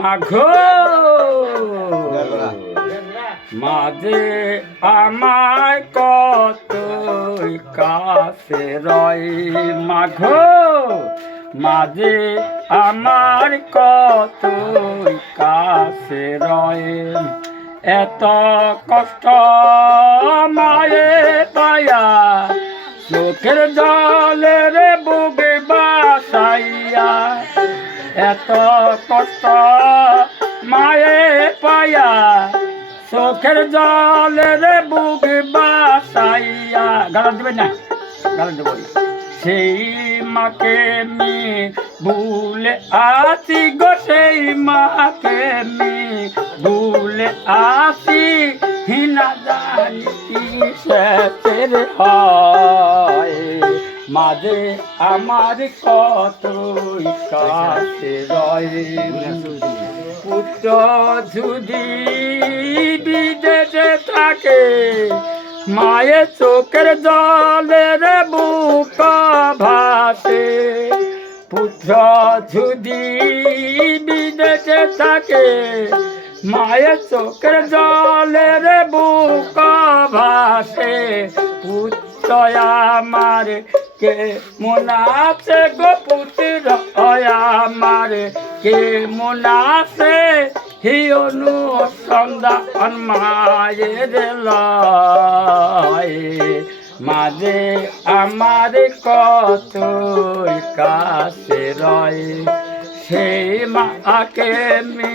মাঘো মাঝে আমার কতই কাছে রয় মাঘো মাঝে আমার কতই কাছে রয় এত কষ্ট মায়ে পায়া চোখের জলের বুকে বাসাইয়া এত কষ্ট মায়ে পায়া চোখের জলের বুকে বাসাইয়া গালান দেবেন না গালান দেব সেই মাকে মি ভুলে আছি গো সেই মাকে মি ভুলে আছি হিনা জানি কিসের হয় মাঝে আমার কতই কাছে রয় পুত্র যদি বিদেশে থাকে মায়ের চোখের জলের বুক ভাসে পুত্র যদি বিদেশে থাকে মায়ের চোখের জলের বুক ভাসে পুত্র আমার কে মনাছে গো পুত্র আমার কে মনাছে হি অনুসন্ধান মায়ের লয় মাঝে আমার কতই কাছে রয় সেই মাকে মি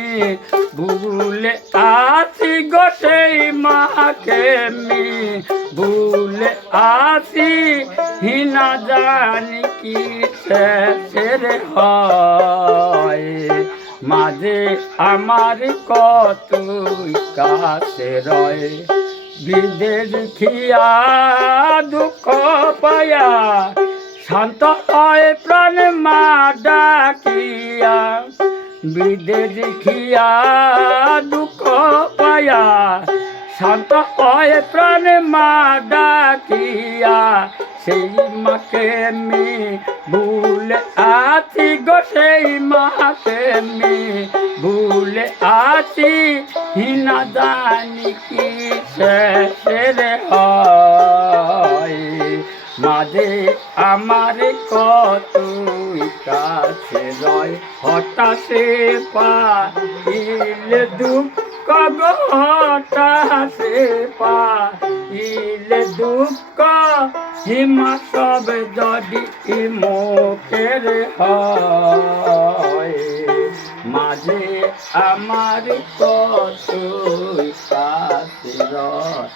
ভুলে আছি গো সেই মাকে মি ভুলে আছি হিনা জানি কিসের হয় মাঝে আমার কতই কাছে রয় বিদেশ খিয়া দুঃখ পায়া শান্ত হয় প্রাণ মা ডাকিয়া বিদেশ খিয়া দুঃখ পায়া শান্ত হয় প্রাণ মা ডাকিয়া সেই মাকে মি ভুলে আছি গো সেই মাকে মি ভুলে আছি হিনা জানি কিসের হয় মাঝে আমার কতই কাছে রয় হঠাৎ পাইলে দুঃখ গো হঠাৎ পাইলে দুঃখ হিমা সব যদি মুখের হয় মাঝে আমার কতই কাছে রয়